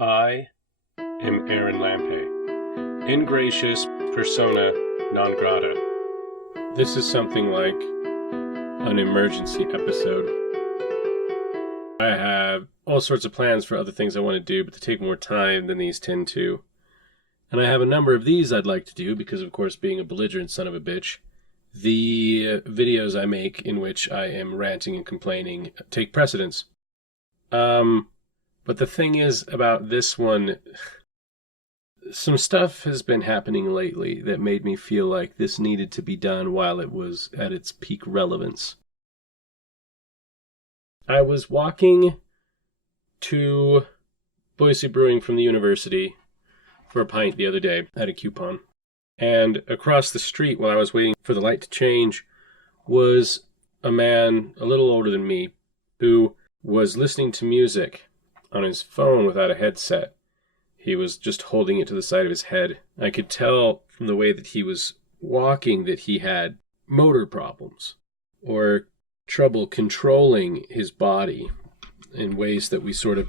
I am Aaron Lampe, ingratius persona non grata. This is something like an emergency episode. I have all sorts of plans for other things I want to do, but they take more time than these tend to. And I have a number of these I'd like to do because, of course, being a belligerent son of a bitch, the videos I make in which I am ranting and complaining take precedence. But the thing is about this one, some stuff has been happening lately that made me feel like this needed to be done while it was at its peak relevance. I was walking to Boise Brewing from the university for a pint the other day at a coupon. And across the street, while I was waiting for the light to change, was a man a little older than me who was listening to music on his phone without a headset. He was just holding it to the side of his head. I could tell from the way that he was walking that he had motor problems or trouble controlling his body in ways that we sort of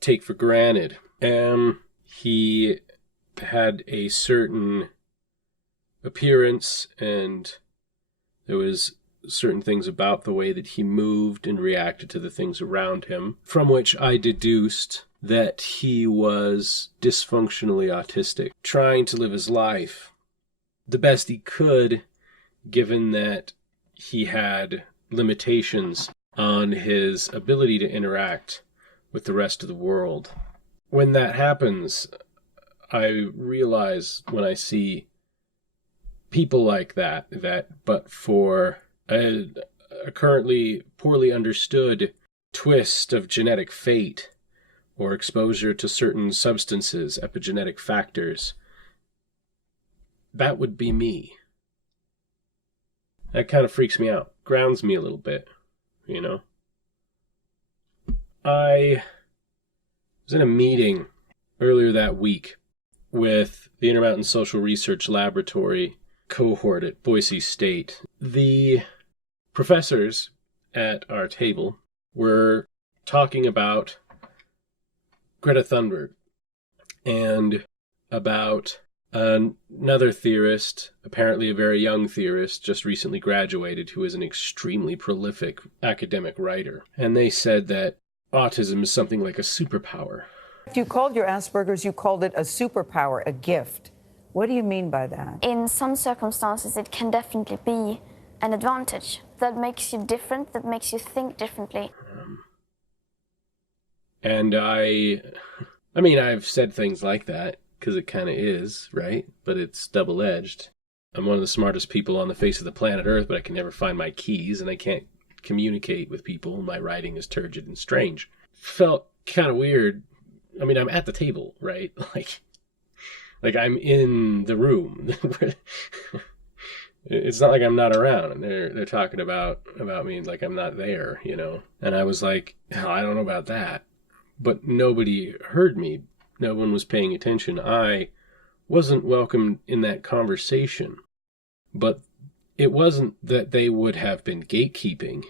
take for granted. He had a certain appearance, and there was certain things about the way that he moved and reacted to the things around him, from which I deduced that he was dysfunctionally autistic, trying to live his life the best he could, given that he had limitations on his ability to interact with the rest of the world. When that happens, I realize when I see people like that but for a currently poorly understood twist of genetic fate or exposure to certain substances, epigenetic factors, that would be me. That kind of freaks me out, grounds me a little bit, you know. I was in a meeting earlier that week with the Intermountain Social Research Laboratory cohort at Boise State. The professors at our table were talking about Greta Thunberg and about another theorist, apparently a very young theorist, just recently graduated, who is an extremely prolific academic writer. And they said that autism is something like a superpower. You called your Asperger's, you called it a superpower, a gift. What do you mean by that? In some circumstances, it can definitely be an advantage that makes you different, that makes you think differently. And I've said things like that because it kind of is, right? But it's double-edged. I'm one of the smartest people on the face of the planet Earth, but I can never find my keys, and I can't communicate with people. My writing is turgid and strange. Felt kind of weird. I mean, I'm at the table, right? Like I'm in the room. It's not like I'm not around, and they're talking about me like I'm not there, you know. And I was like, oh, I don't know about that. But nobody heard me. No one was paying attention. I wasn't welcome in that conversation. But it wasn't that they would have been gatekeeping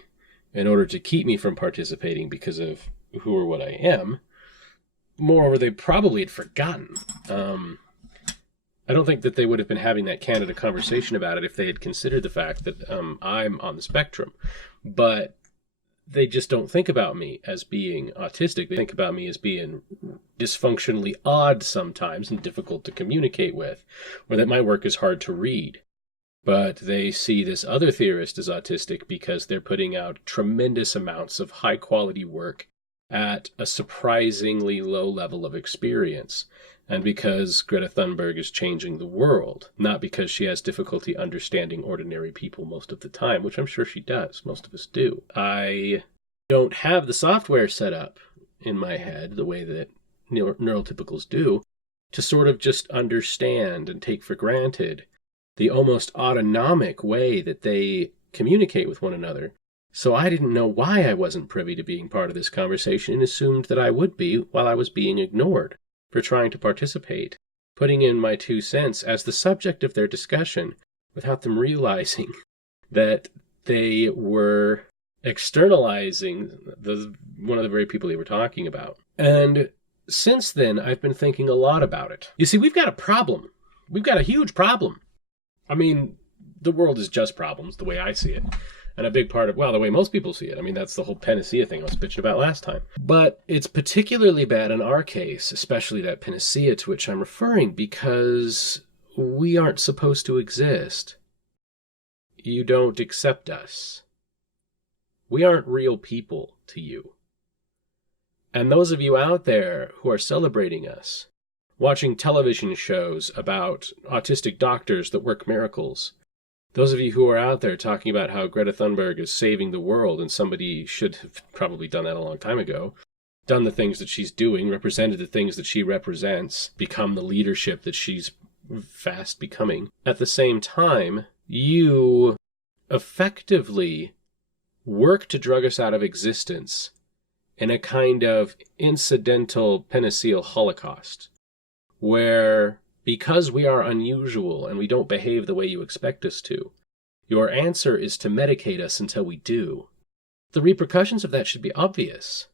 in order to keep me from participating because of who or what I am. Moreover, they probably had forgotten. I don't think that they would have been having that candid conversation about it if they had considered the fact that I'm on the spectrum. But they just don't think about me as being autistic. They think about me as being dysfunctionally odd sometimes and difficult to communicate with, or that my work is hard to read. But they see this other theorist as autistic because they're putting out tremendous amounts of high-quality work at a surprisingly low level of experience. And because Greta Thunberg is changing the world, not because she has difficulty understanding ordinary people most of the time, which I'm sure she does. Most of us do. I don't have the software set up in my head the way that neurotypicals do to sort of just understand and take for granted the almost autonomic way that they communicate with one another. So I didn't know why I wasn't privy to being part of this conversation and assumed that I would be while I was being ignored for trying to participate, putting in my 2 cents as the subject of their discussion without them realizing that they were externalizing one of the very people they were talking about. And since then, I've been thinking a lot about it. You see, we've got a problem. We've got a huge problem. I mean, the world is just problems, the way I see it. And a big part of, well, the way most people see it. I mean, that's the whole panacea thing I was bitching about last time. But it's particularly bad in our case, especially that panacea to which I'm referring, because we aren't supposed to exist. You don't accept us. We aren't real people to you. And those of you out there who are celebrating us, watching television shows about autistic doctors that work miracles, those of you who are out there talking about how Greta Thunberg is saving the world and somebody should have probably done that a long time ago, done the things that she's doing, represented the things that she represents, become the leadership that she's fast becoming. At the same time, you effectively work to drug us out of existence in a kind of incidental panaceal holocaust, where because we are unusual and we don't behave the way you expect us to, your answer is to medicate us until we do. The repercussions of that should be obvious.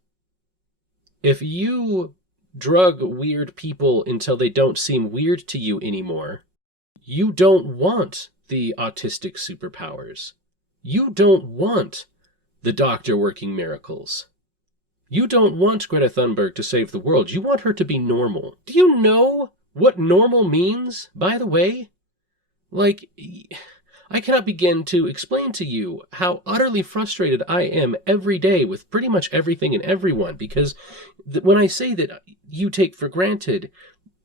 If you drug weird people until they don't seem weird to you anymore, you don't want the autistic superpowers. You don't want the doctor working miracles. You don't want Greta Thunberg to save the world. You want her to be normal. Do you know what normal means, by the way? Like, I cannot begin to explain to you how utterly frustrated I am every day with pretty much everything and everyone, because when I say that you take for granted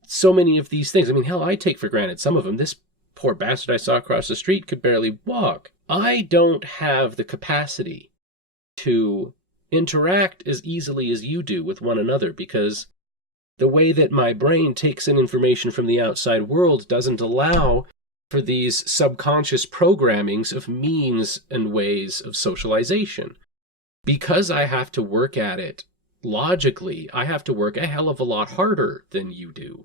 so many of these things, I mean, hell, I take for granted some of them. This poor bastard I saw across the street could barely walk. I don't have the capacity to interact as easily as you do with one another, because the way that my brain takes in information from the outside world doesn't allow for these subconscious programmings of means and ways of socialization. Because I have to work at it logically, I have to work a hell of a lot harder than you do,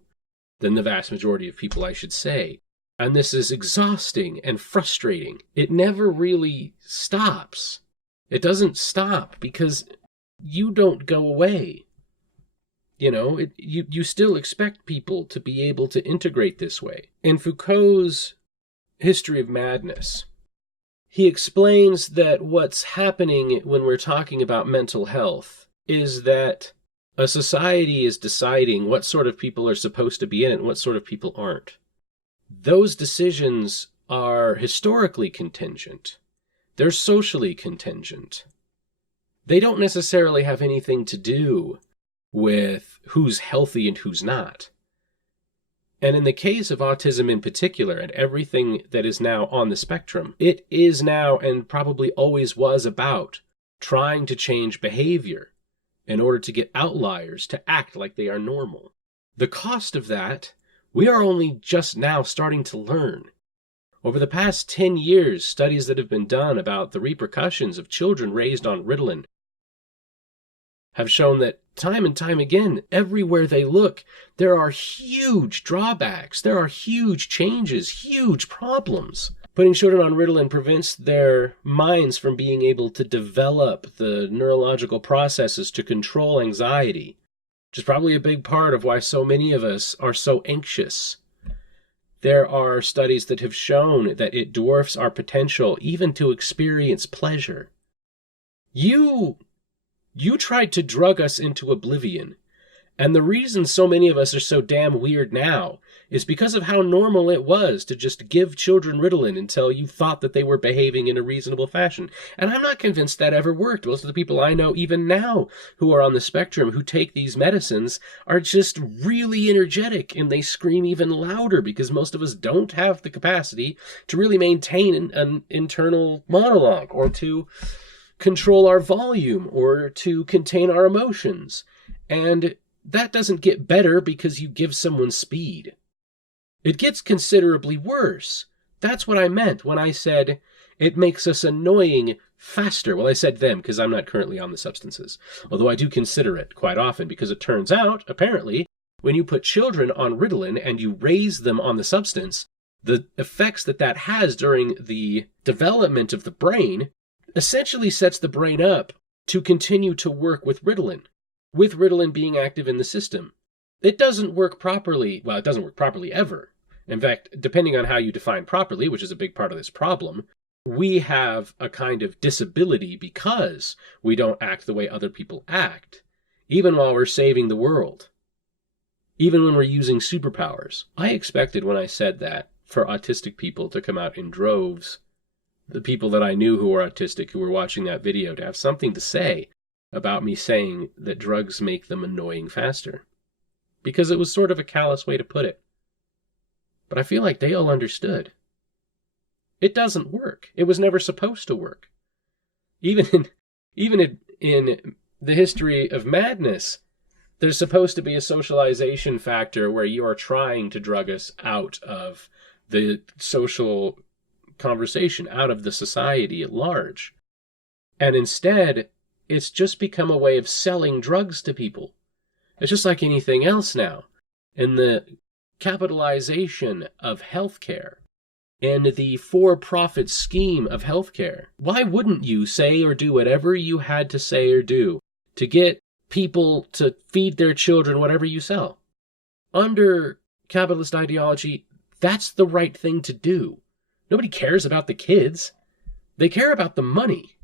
than the vast majority of people, I should say. And this is exhausting and frustrating. It never really stops. It doesn't stop because you don't go away. You know, you still expect people to be able to integrate this way. In Foucault's History of Madness, he explains that what's happening when we're talking about mental health is that a society is deciding what sort of people are supposed to be in it and what sort of people aren't. Those decisions are historically contingent. They're socially contingent. They don't necessarily have anything to do with who's healthy and who's not. And in the case of autism in particular, and everything that is now on the spectrum, it is now and probably always was about trying to change behavior in order to get outliers to act like they are normal. The cost of that, we are only just now starting to learn. Over the past 10 years, studies that have been done about the repercussions of children raised on Ritalin have shown that time and time again, everywhere they look, there are huge drawbacks, there are huge changes, huge problems. Putting children on Ritalin prevents their minds from being able to develop the neurological processes to control anxiety, which is probably a big part of why so many of us are so anxious. There are studies that have shown that it dwarfs our potential even to experience pleasure. You tried to drug us into oblivion, and the reason so many of us are so damn weird now is because of how normal it was to just give children Ritalin until you thought that they were behaving in a reasonable fashion. And I'm not convinced that ever worked. Most of the people I know, even now, who are on the spectrum, who take these medicines, are just really energetic, and they scream even louder because most of us don't have the capacity to really maintain an internal monologue, or to control our volume, or to contain our emotions. And that doesn't get better because you give someone speed. It gets considerably worse. That's what I meant when I said it makes us annoying faster. Well, I said them because I'm not currently on the substances, although I do consider it quite often, because it turns out, apparently, when you put children on Ritalin and you raise them on the substance, the effects that has during the development of the brain essentially sets the brain up to continue to work with Ritalin being active in the system. it doesn't work properly. Well, it doesn't work properly ever. In fact, depending on how you define properly, which is a big part of this problem, we have a kind of disability because we don't act the way other people act, even while we're saving the world, even when we're using superpowers. I expected when I said that for autistic people to come out in droves, the people that I knew who were autistic who were watching that video, to have something to say about me saying that drugs make them annoying faster. Because it was sort of a callous way to put it. But I feel like they all understood. It doesn't work. It was never supposed to work. Even in the history of madness, there's supposed to be a socialization factor where you are trying to drug us out of the social conversation, out of the society at large. And instead, it's just become a way of selling drugs to people. It's just like anything else now. In the capitalization of healthcare and the for-profit scheme of healthcare, why wouldn't you say or do whatever you had to say or do to get people to feed their children whatever you sell? Under capitalist ideology, that's the right thing to do. Nobody cares about the kids. They care about the money.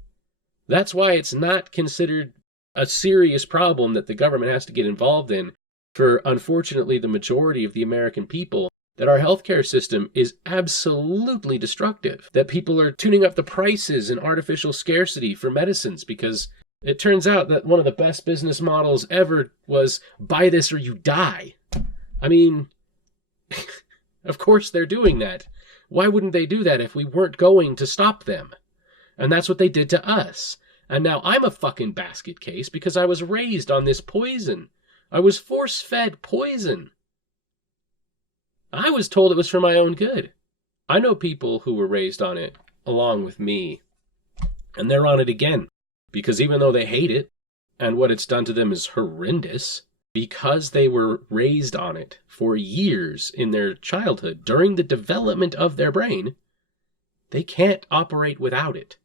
That's why it's not considered a serious problem that the government has to get involved in for, unfortunately, the majority of the American people, that our healthcare system is absolutely destructive, that people are tuning up the prices in artificial scarcity for medicines because it turns out that one of the best business models ever was buy this or you die. I mean, of course they're doing that. Why wouldn't they do that if we weren't going to stop them? And that's what they did to us. And now I'm a fucking basket case because I was raised on this poison. I was force-fed poison. I was told it was for my own good. I know people who were raised on it along with me, and they're on it again, because even though they hate it, and what it's done to them is horrendous, because they were raised on it for years in their childhood, during the development of their brain, they can't operate without it.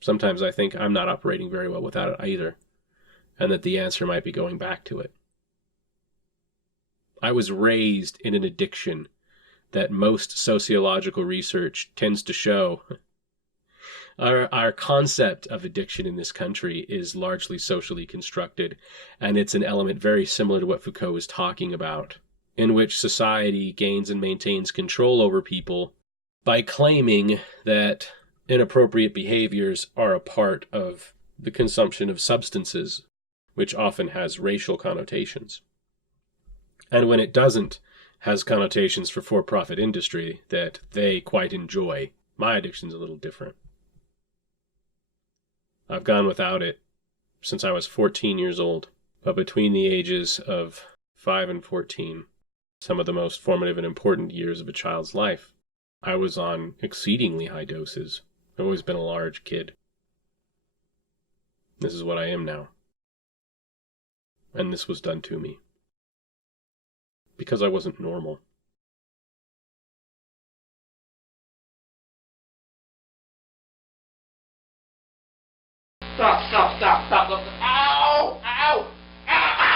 Sometimes I think I'm not operating very well without it either, and that the answer might be going back to it. I was raised in an addiction that most sociological research tends to show. Our concept of addiction in this country is largely socially constructed, and it's an element very similar to what Foucault was talking about, in which society gains and maintains control over people by claiming that inappropriate behaviors are a part of the consumption of substances, which often has racial connotations. And when it doesn't, has connotations for-profit industry that they quite enjoy. My addiction's a little different. I've gone without it since I was 14 years old. But between the ages of 5 and 14, some of the most formative and important years of a child's life, I was on exceedingly high doses. I've always been a large kid. This is what I am now. And this was done to me. Because I wasn't normal. Stop. Ow! Ow! Ow!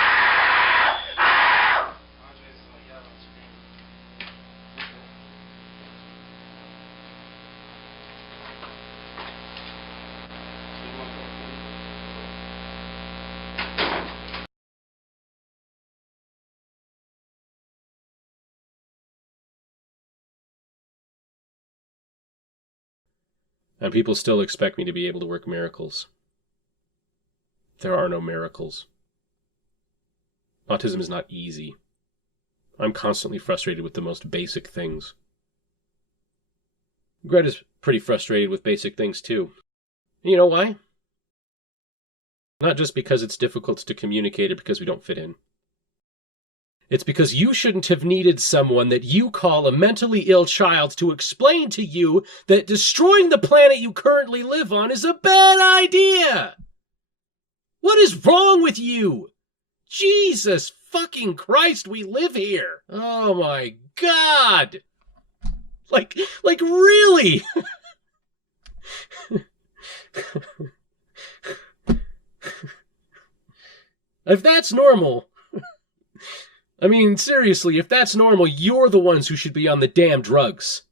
And people still expect me to be able to work miracles. There are no miracles. Autism is not easy. I'm constantly frustrated with the most basic things. Greta's pretty frustrated with basic things too. You know why? Not just because it's difficult to communicate or because we don't fit in. It's because you shouldn't have needed someone that you call a mentally ill child to explain to you that destroying the planet you currently live on is a bad idea. What is wrong with you? Jesus fucking Christ, we live here. Oh my God. Like really? If that's normal, I mean, seriously, if that's normal, you're the ones who should be on the damn drugs.